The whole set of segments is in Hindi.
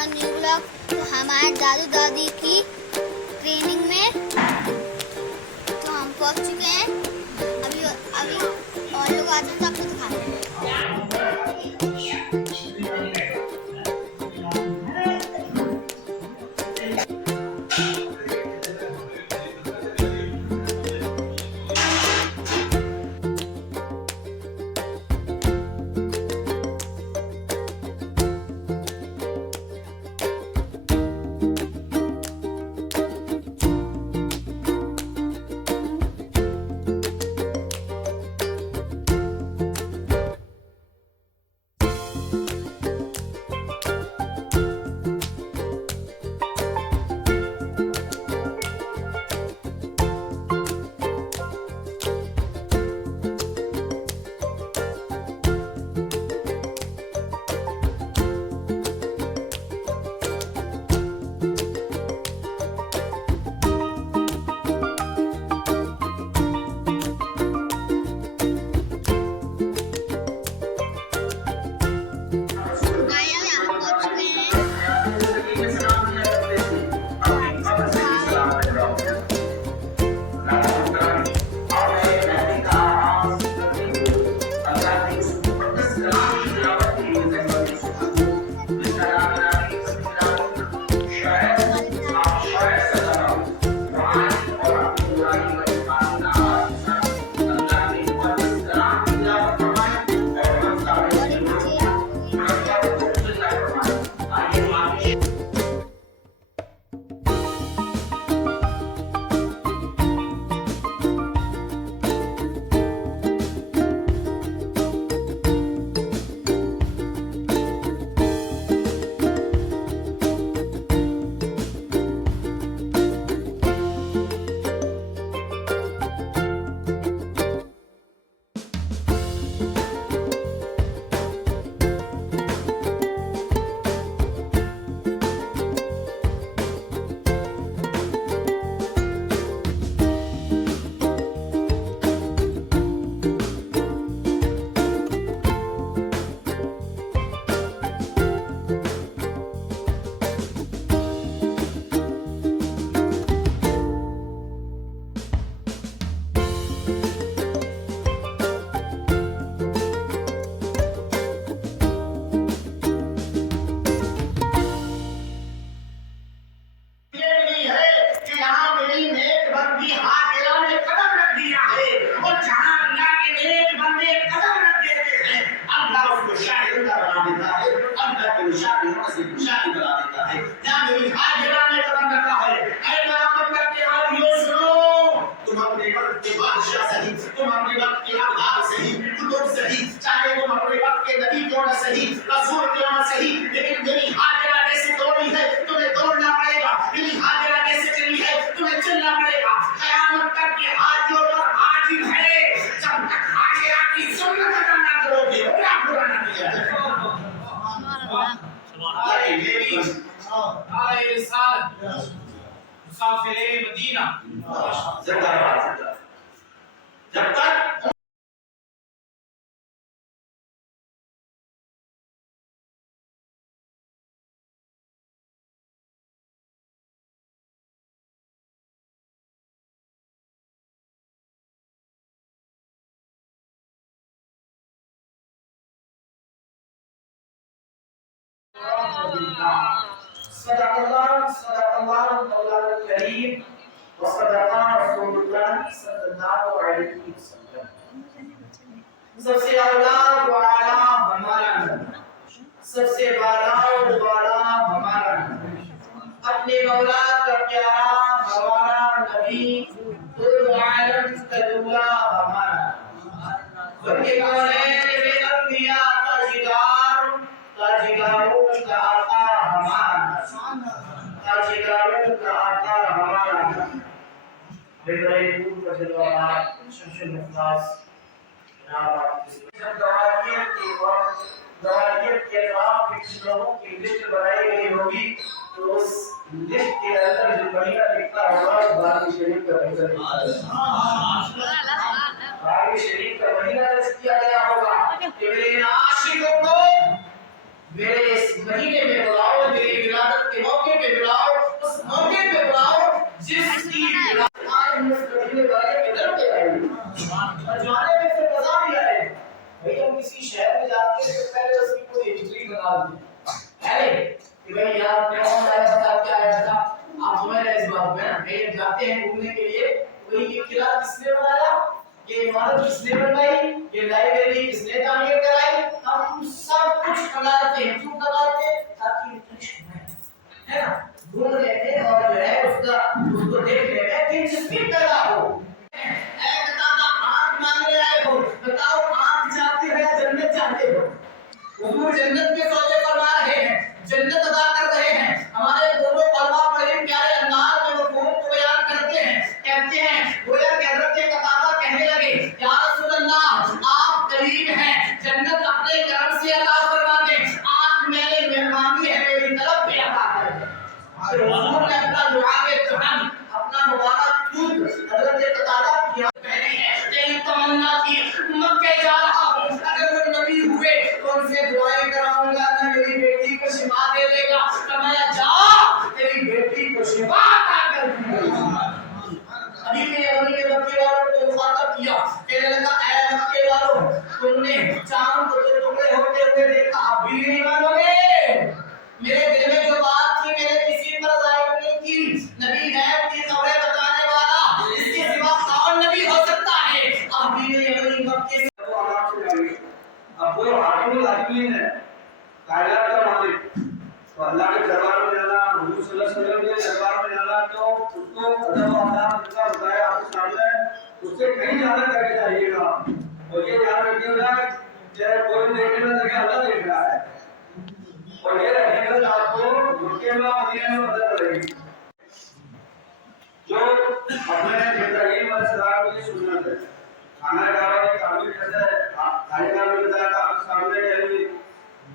हमारा न्यू ब्लॉग। तो हमारे दादू दादी की ट्रेनिंग में तो हम पहुंच चुके हैं। अभी अभी और लोग आते हैं तो आपको दिखाते हैं। मदीना जब तक सदक़ल्लाह मौलाना करीम व सदक़ा रसूलुल्लाह सल्लल्लाहु अलैहि वसल्लम। सबसे आला व आला हमारा नबी, सबसे बाला व बाला हमारा नबी, अपने मौला का प्यारा हमारा नबी, कुल आलम का दूल्हा हमारा सबके कौनैन में अंबिया का जिगार ताजिगारों का आका हमारा ताजिगारों का आका हमारा बेदरीपुर का जलवार शमशुल मुख्तास जब दवाइयत के वक्त दवाइयत के खिलाफ कुछ लोगों की लिस्ट बनाई गई होगी तो उस लिस्ट के अंदर जो बढ़िया लिखता होगा बुखारी शरीफ का महीना बुखारी शरीफ का महीना दर्ज किया गया होगा कि मेरे आशिकों को मेरे इस महीने में बुलाओ, मेरी पे बुलाओ, उस मौके पे बुलाओ जिसकी आज हम इस कठिन वाले किधर पे आए और जाने में फिर मजा भी आए। भाई हम किसी शहर में जाते हैं तो पहले उसकी पूरी हिस्ट्री बना देते हैं। अरे कि भाई यहाँ कौन आया था, क्या आया था, आप समझ रहे हैं इस बात में ना। कहीं जाते हैं घूमने के लिए, वही ये किला किसने बनाया, ये इमारत किसने बनवाई, ये लाइब्रेरी किसने तामीर कराई, हम सब कुछ लगाते हैं। क्यों लगाते हैं? ताकि है ना, घूम लेते हैं और जो है उसको देख लेते हैं, दिलचस्पी पैदा हो। ऐ बताता आंख मांगने आए हो, बताओ आंख चाहते हो या जन्नत चाहते हो? हुजूर जन्नत के सौदे फरमा रहे हैं, जन्नत अदा कर रहे हैं। हमारे दोनों कलमा पढ़े प्यारे अंदाज में मफहूम को बयान करते हैं, कहते हैं गोया कि हज़रत कतादा कहने लगे, या रसूल अल्लाह आप करीब हैं, जन्नत अपने करम से अता फरमा दें, आंख मैंने मेहरबानी है मेरी तरफ भी अता कर दें। फिर हुजूर ने अपना दुआ के तुरंत अपना मुबारक दूध हज़रत कतादा की पहनी है। तेरी तमन्ना थी मक्के जा रहा हूं, अगर वो नबी हुए तो उनसे दुआएं कराऊंगा ना मेरी बेटी को शिफा दे देगा। फरमाया जा तेरी बेटी को शिफा अता कर दूंगा। अभी भी अभी के मक्के वालों को मुखातब किया, कहने लगा ऐ मक्के वालों, तुमने चांद को जो टुकड़े होते हुए देखा, अब भी नहीं मानोगे। मेरे दिल में जो बात थी मैंने किसी पर जाहिर नहीं की। नबी गैब की खबरें बताने वाला, इसके सिवा कौन नबी हो सकता है? अब भी नहीं अगली मक्के से तो आराम से जाएंगे। अब वो हाकिम हाकिमीन है, कायनात का मालिक, तो अल्लाह के दरबार में जाना, हुजूर सल्लल्लाहु अलैहि वसल्लम के दरबार में जाना, तो उसको अदब और आदाब जितना बताया आपके सामने, उससे कहीं ज्यादा करके जाइएगा। और ये याद रखिएगा चाहे कोई देखने ना देखे, अल्लाह देख रहा है। और ये रखिएगा आपको मक्के में मदीने में बदल पड़ेगी। जो अपने इब्राहिम अलैहिस्सलाम की सुन्नत है, खाना काबा की तामीर कैसे है, खाने का भी बताया था आपके सामने।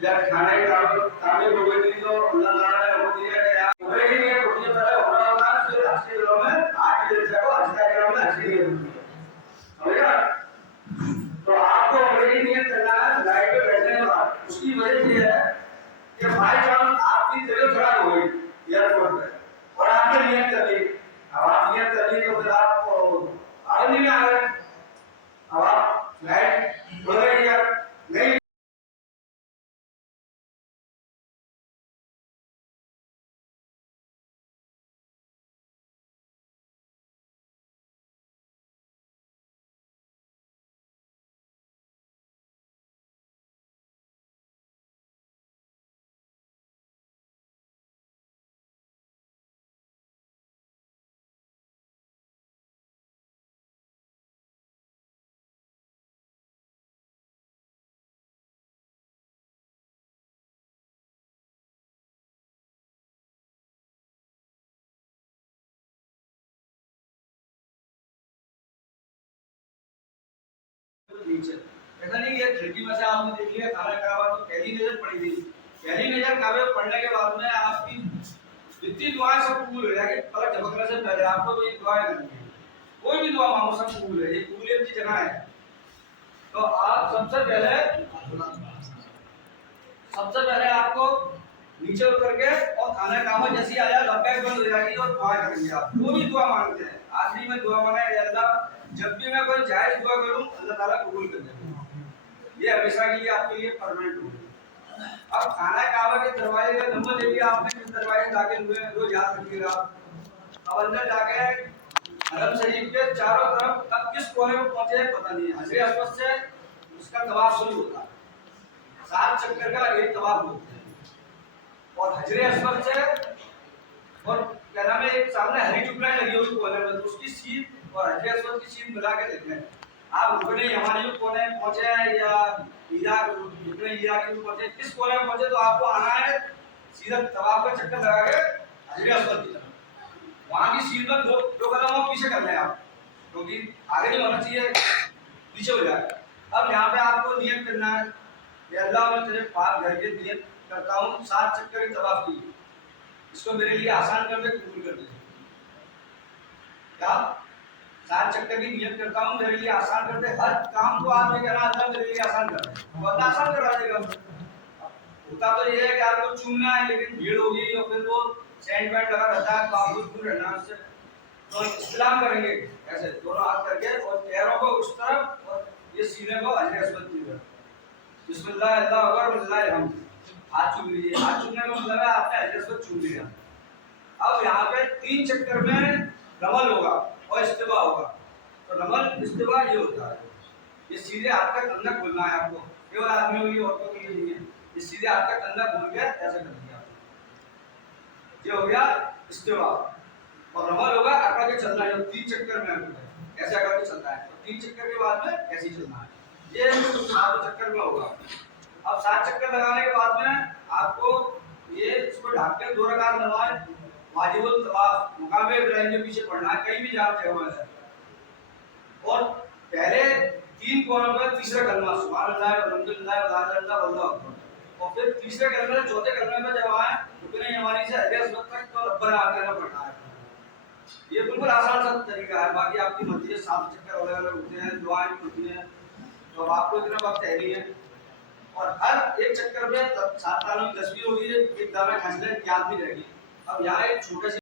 जब खाने का तामीर हो गई थी तो अल्लाह ताला ने हुक्म दिया कि आप उम्रे के लिए रुकने पहले उम्रा होगा, फिर हज के दिनों में 8 दिन से हज का दिनों में हज के लिए समझा। तो आपको उम्रे की नियत करना है फ्लाइट पे बैठने के बाद। उसकी वजह ये है कि भाई जान आपकी तबीयत खराब हो गई एयरपोर्ट पे और आपने नियत कर ली, अब आप नियत कर ली तो फिर आप आगे नहीं आ रहे, अब आप फ्लाइट हो गई या नहीं। ऐसा नहीं है खिड़की में से आपने देख लिया खाना काबा तो पहली नजर पड़ी थी, पहली नजर काबे पर पड़ने के बाद में आपकी जितनी दुआएं सब कबूल हो जाएगी। पलक झपकने से पहले आपको तो ये दुआएं करनी है, कोई भी दुआ मांगो सब कबूल है, ये कबूलियत की जगह है। तो आप सबसे पहले आपको नीचे उतर के और खाना काबा जैसी आया लब्बैक बंद हो जाएगी और दुआ करेंगे। आप जो भी दुआ मांगते हैं आखिरी में दुआ मांगे, या अल्लाह जब भी मैं कोई जायज दुआ करूं अल्लाह ताला कबूल कर देगा, ये हमेशा के लिए आपके लिए परमानेंट होगा। अब खाना काबा के दरवाजे का नंबर ले लिया आपने, किस दरवाजे दाखिल हुए रोज याद रखिएगा। अब अंदर जाके हरम शरीफ के चारों तरफ अब किस कोने में पहुंचे पता नहीं है। हजरे अस्वद से उसका तवाफ शुरू होता है, 7 चक्कर का एक तवाफ होता है। और हजरे अस्वद से और क्या नाम है एक सामने हरी टुकड़ाएं लगी हुई कोने में, तो उसकी सीध और हजरे अस्वद की सीध मिला के देखना है। आप रुकने यमानी कोने में पहुंचे हैं या इराक रुकने इराक में पहुंचे, किस कोने में पहुंचे तो आपको आना है सीधा तवाफ का चक्कर लगा के हजरे अस्वद की तरफ। वहां की सीध में दो कदम आप पीछे करना है आप, क्योंकि आगे नहीं होना चाहिए, पीछे हो जाएगा। अब यहाँ पे आपको नियत करना है कि अल्लाह मैं तेरे पाक घर के नियत करता हूँ 7 चक्कर की तवाफ की, इसको मेरे लिए आसान कर दे, कबूल कर दे। क्या 7 चक्कर की नियत करता हूँ मेरे लिए आसान कर दे। हर काम को आप ये कहना अल्लाह मेरे लिए आसान कर दे, वो अल्लाह आसान करवा देगा। होता तो ये है कि आपको चुनना है, लेकिन भीड़ होगी और फिर वो सैंड बैंड लगा रहता है तो आपको दूर रहना उससे। तो इस्लाम करेंगे ऐसे दोनों हाथ करके और पैरों को उस तरफ और ये सीने को हल्के अस्पत की तरफ। बिस्मिल्लाह अल्लाहु अकबर बिस्मिल्लाह हम हाथ चूम लीजिए। हाथ चूमने का मतलब है आपने हल्के अस्पत चूम लिया। अब यहाँ पे 3 चक्कर में रमल होगा और इस्तिवा होगा। तो रमल इस्तिवा ये होता है, ये सीधे हाथ का कंधा खोलना है आपको, केवल आदमी होगी औरतों के लिए नहीं है। ये सीधे हाथ का कंधा खोल के ऐसे कर दिया, ये हो गया इस्तिवा। और रमल होगा अकड़ के चलना है 3 चक्कर में ऐसे अकड़ के चलना है। तो 3 चक्कर के बाद में ऐसे ही चलना है, ये 7 चक्कर में होगा। अब 7 चक्कर लगाने के बाद में आपको ये इसको ढक के 2 रकात नमाज वाजिबुल तवाफ मुकामे इब्राहिम के पीछे पढ़ना है, कहीं भी जहाँ जगह है। और पहले 3 कोनों पर तीसरा कलमा सुभान अल्लाह अल्हम्दुलिल्लाह व ला इलाहा इल्लल्लाह वल्लाहु अकबर। और फिर तीसरे कलमे से चौथे कलमे में जब आए रुकने यमानी से हजे अस्वद तक तो रब्बना आतना पढ़ना है। ये बिल्कुल आसान सा तरीका है। बाकी आपकी मर्जी है, 7 चक्कर अलग-अलग होते हैं, दुआएं होती हैं, तो आपको इतना वक्त है नहीं है। और हर एक चक्कर में 7 तालों की तस्बीह होगी, एक दाना खसले की याद भी रहेगी। अब यहाँ एक छोटे से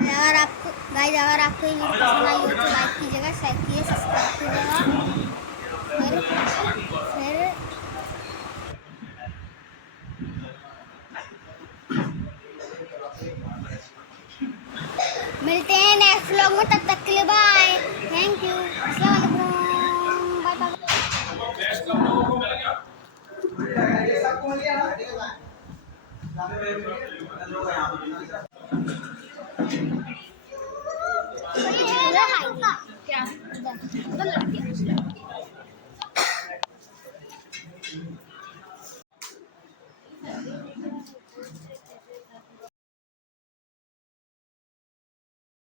अगर आपको गाइस अगर आपको ये वीडियो पसंद आई हो तो लाइक कीजिएगा, शेयर कीजिए, सब्सक्राइब कीजिएगा। फिर मिलते हैं नेक्स्ट व्लॉग में, तब तक के लिए बाय, थैंक यू, अस्सलाम वालेकुम, बाय बाय। क्या